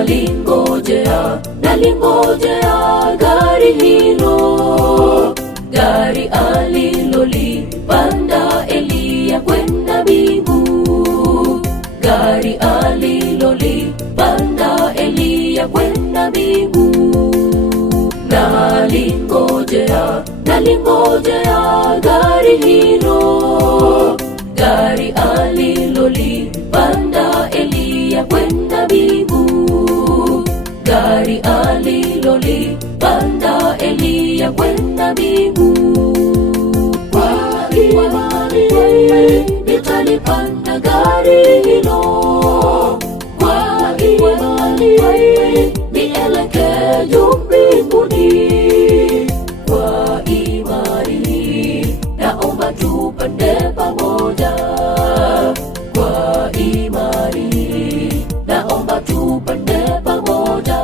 nalingojea gari hilo, gari alilolipanda Eliya kwenda mbingu, gari alilolipanda Eliya kwenda mbingu. Nalingojea gari hilo, gari alilolipanda Eliya kwenda mbingu, gari alilolipanda Eliya kwenda mbingu. Kwa imani nitalipanda gari hilo, kwa imani nielekee juu mbinguni. Kwa imani naomba tupande pamoja, kwa imani naomba tupande pamoja.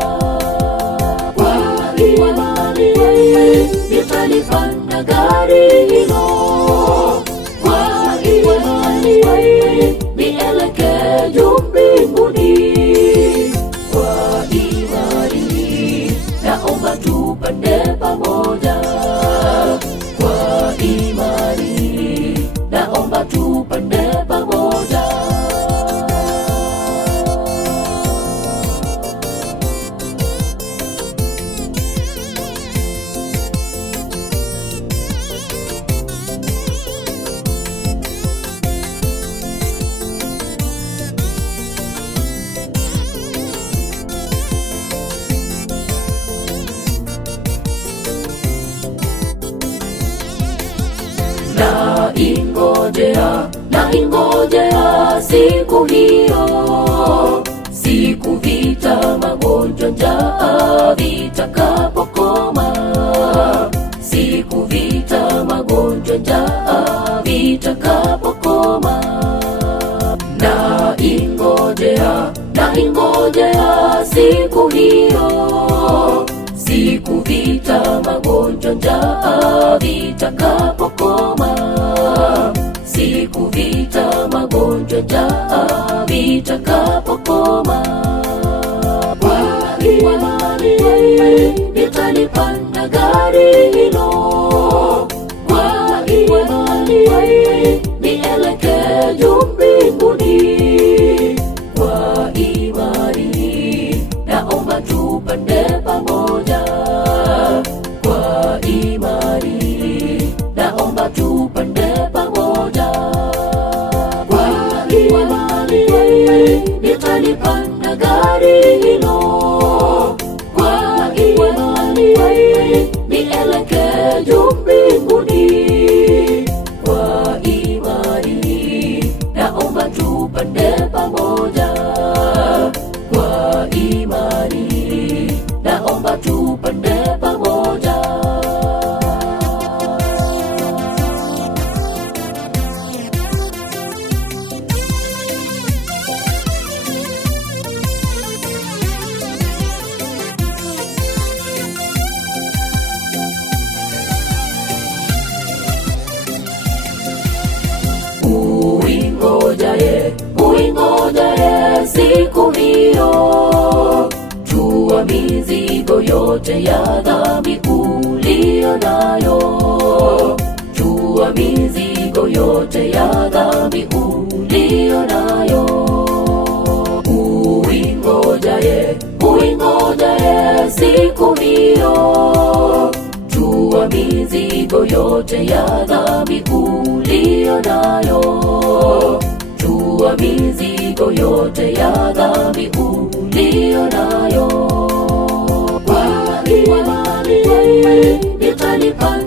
Kwa imani nitalipanda gari hilo, kwa imani nielekee juu mbinguni. Kwa imani naomba tupande pamoja, kwa imani naomba tupande pamoja. Naingojea siku hiyo, siku vita, magonjwa, njaa vitakapokoma, siku vita, magonjwa, njaa vitakapokoma. Naingojea siku hiyo, siku vita, magonjwa, njaa vitakapokoma, siku vita, magonjwa, njaa vitakapokoma. Kwa imani nitalipanda gari hilo, kwa imani nielekee juu mbinguni. Kwa imani naomba tupande pamoja, kwa imani naomba tupande pamoja. Kwa imani nitalipanda gari hilo, kwa imani nielekee juu mbinguni. Kwa imani naomba tupande pamoja, kwa imani naomba tupande pamoja. Uingojaye siku hiyo, jua mizigo yote ya dhambi uliyo nayo, jua mizigo yote ya dhambi uliyo nayo. Uingojaye siku hiyo, jua mizigo yote ya dhambi uliyo nayo, jua mizigo yote ya dhambi uliyo nayo. Kwa imani nitalipanda